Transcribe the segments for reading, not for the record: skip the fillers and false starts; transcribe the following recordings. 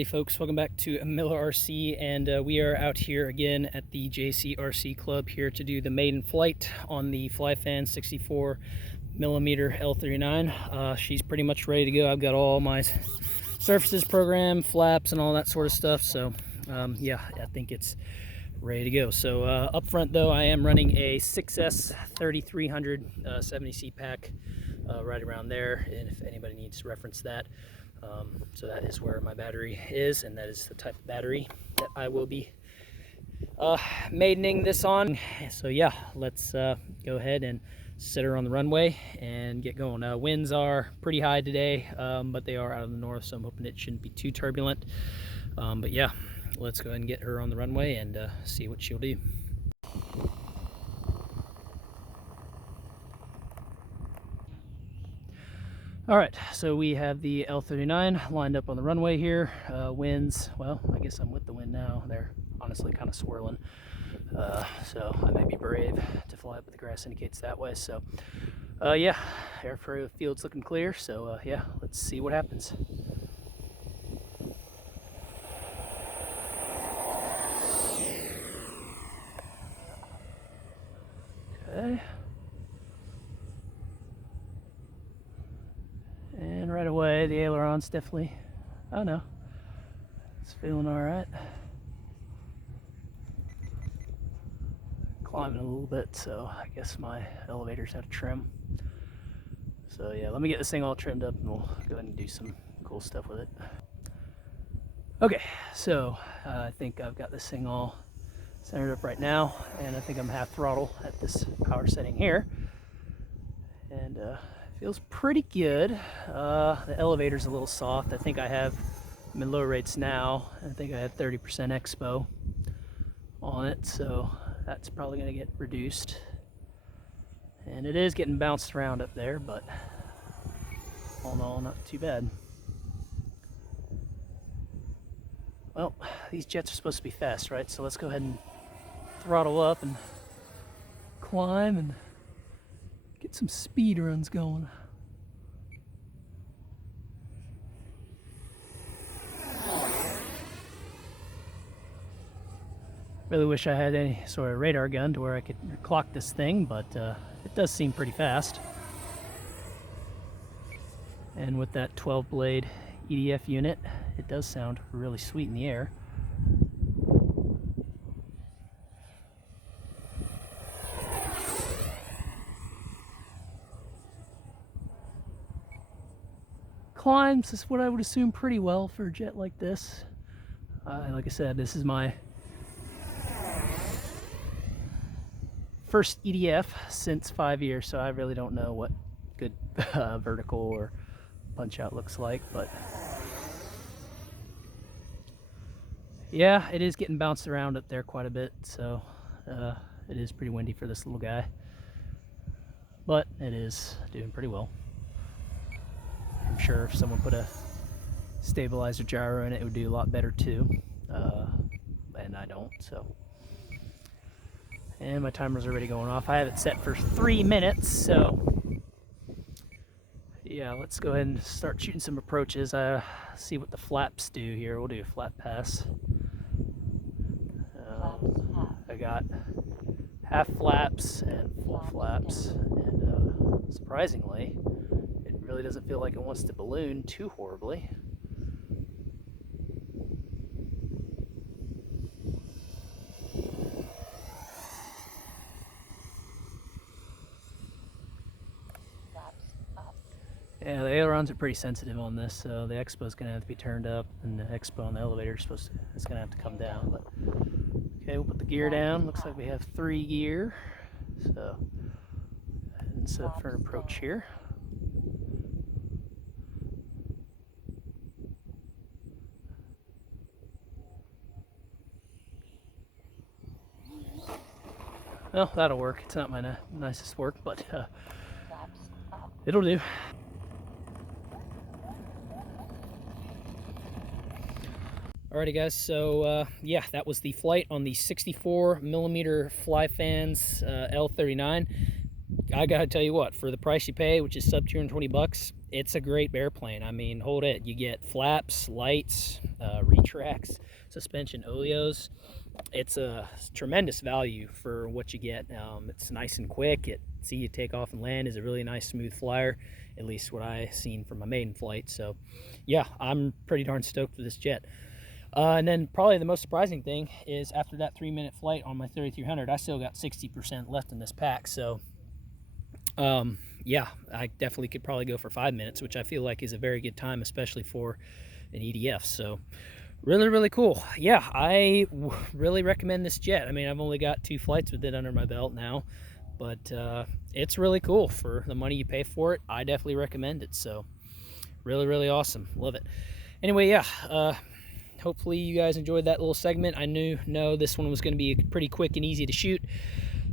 Alrighty folks, welcome back to Miller RC, and we are out here again at the JCRC Club here to do the maiden flight on the Flyfan 64mm L-39. She's pretty much ready to go. I've got all my surfaces programmed, flaps and all that sort of stuff, so yeah, I think it's ready to go. So up front though, I am running a 6S 3300 70C pack right around there, and if anybody needs to reference that. So that is where my battery is, and that is the type of battery that I will be maidening this on. So yeah, let's go ahead and set her on the runway and get going. Winds are pretty high today, but they are out of the north, so I'm hoping it shouldn't be too turbulent. But yeah, let's go ahead and get her on the runway and see what she'll do. All right, so we have the L-39 lined up on the runway here. Winds, well, I guess I'm with the wind now. They're honestly kind of swirling. So I may be brave to fly up, but the grass indicates that way. So yeah, airfield's looking clear. So yeah, let's see what happens. Okay. And right away, the aileron's definitely, oh no, it's feeling all right. Climbing a little bit, so I guess my elevator's out of trim. So yeah, let me get this thing all trimmed up and we'll go ahead and do some cool stuff with it. Okay, so I think I've got this thing all centered up right now, and I think I'm half throttle at this power setting here. And feels pretty good. The elevator's a little soft. I think I have mid-low rates now. I think I had 30% expo on it, so that's probably going to get reduced. And it is getting bounced around up there, but all in all, not too bad. Well, these jets are supposed to be fast, right? So let's go ahead and throttle up and climb and get some speed runs going. Really wish I had any sort of radar gun to where I could clock this thing, but it does seem pretty fast. And with that 12 blade EDF unit, it does sound really sweet in the air. Climbs is what I would assume pretty well for a jet like this. Like I said, this is my first EDF since 5 years, so I really don't know what good vertical or punch out looks like, but yeah, it is getting bounced around up there quite a bit, so it is pretty windy for this little guy, but it is doing pretty well. I'm sure if someone put a stabilizer gyro in it, it would do a lot better too, and I don't, so. And my timer's already going off. I have it set for 3 minutes, so yeah, let's go ahead and start shooting some approaches. See what the flaps do here. We'll do a flap pass. I got half flaps and full flaps, and surprisingly, it really doesn't feel like it wants to balloon too horribly. Yeah, the ailerons are pretty sensitive on this, so the expo is going to have to be turned up, and the expo on the elevator is going to have to come down. But okay, we'll put the gear down. Looks like we have 3 gear, so go ahead and set up for an approach here. Well, that'll work. It's not my nicest work, but it'll do. Alrighty guys, so yeah, that was the flight on the 64mm Flyfan's L-39. I gotta tell you what, for the price you pay, which is sub 220 bucks, it's a great airplane. I mean, hold it. You get flaps, lights, retracts, suspension oleos. It's a tremendous value for what you get. It's nice and quick. See you take off and land is a really nice smooth flyer, at least what I seen from my maiden flight. So yeah, I'm pretty darn stoked with this jet. And then probably the most surprising thing is after that 3-minute flight on my 3300, I still got 60% left in this pack. So yeah, I definitely could probably go for 5 minutes, which I feel like is a very good time, especially for an EDF. So really cool. Yeah, I really recommend this jet. I mean, I've only got 2 flights with it under my belt now, but it's really cool for the money you pay for it. I definitely recommend it. So really awesome. Love it. Anyway, yeah, hopefully you guys enjoyed that little segment. I know this one was going to be pretty quick and easy to shoot,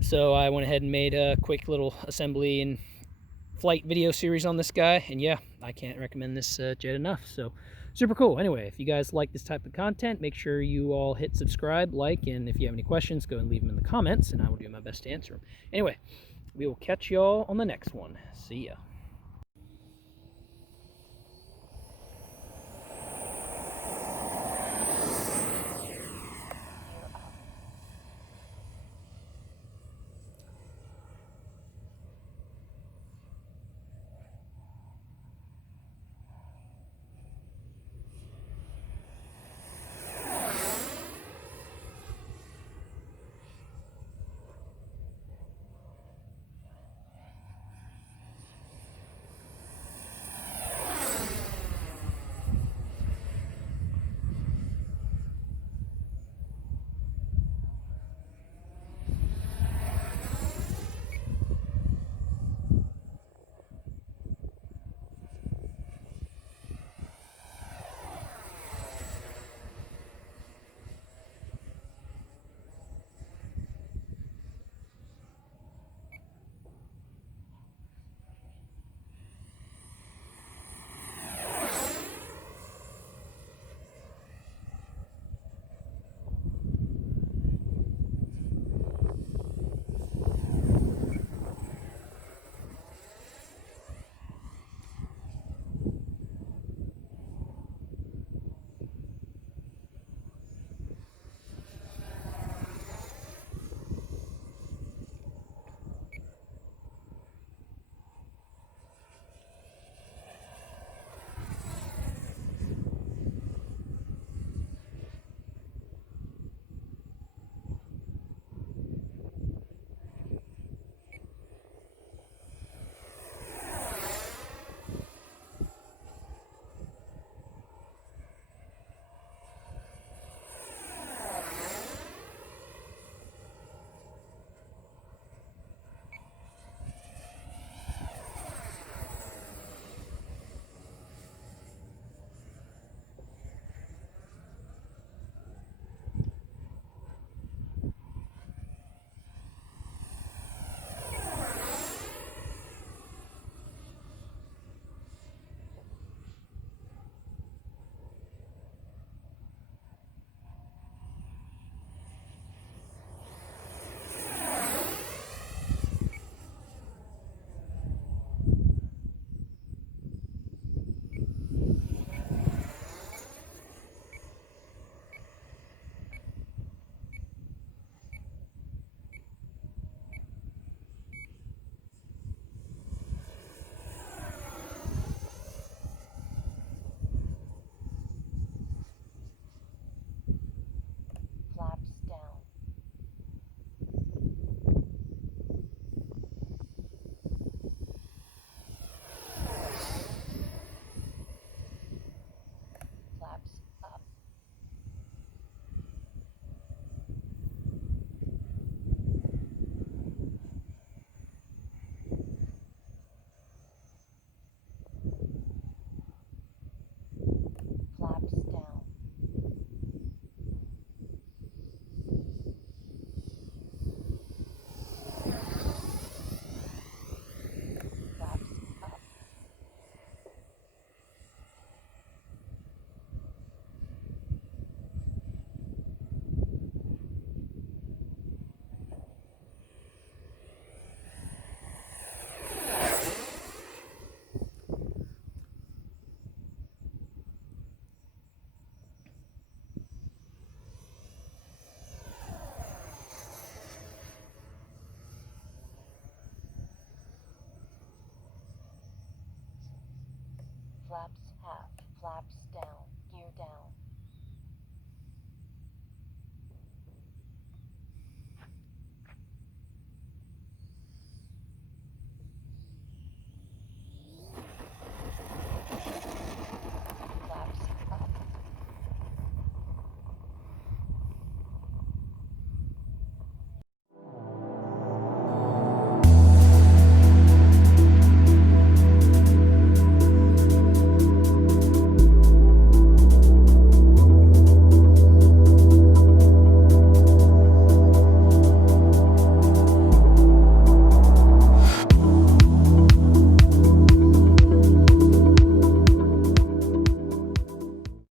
so I went ahead and made a quick little assembly and flight video series on this guy. And yeah, I can't recommend this jet enough. So super cool. Anyway, if you guys like this type of content, make sure you all hit subscribe, like, and if you have any questions, go and leave them in the comments, and I will do my best to answer them. Anyway, we will catch y'all on the next one. See ya.